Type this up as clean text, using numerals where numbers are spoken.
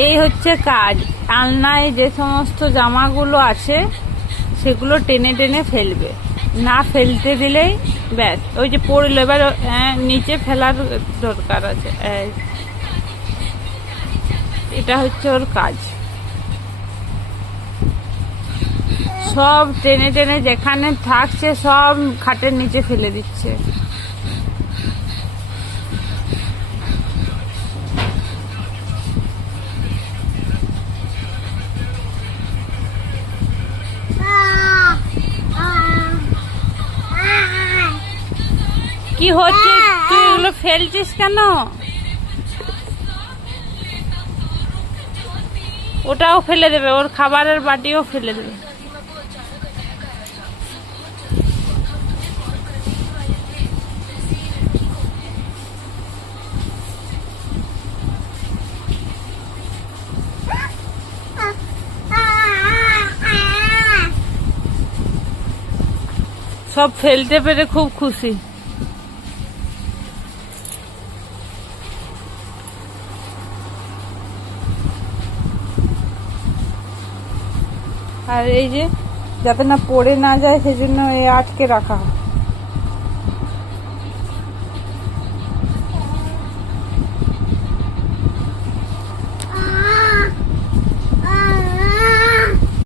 এই হচ্ছে কাজ। আলনায় যে সমস্ত জামাগুলো আছে সেগুলো টেনে টেনে ফেলবে, না ফেলতে দিলেই ব্যাস ওই যে পড়লো। এবার নিচে ফেলার দরকার আছে। এটা হচ্ছে ওর কাজ। সব টেনে টেনে যেখানে থাকছে সব খাটের নিচে ফেলে দিচ্ছে। কি হচ্ছে? তুই এগুলো ফেলছিস কেন? ওটাও ফেলে দেবে, ওর খাবারের বাটিও ফেলে দেবে। সব ফেলতে পেরে খুব খুশি। আর এই যে যাতে না পড়ে না যায় সেজন্য আটকে রাখা হয়।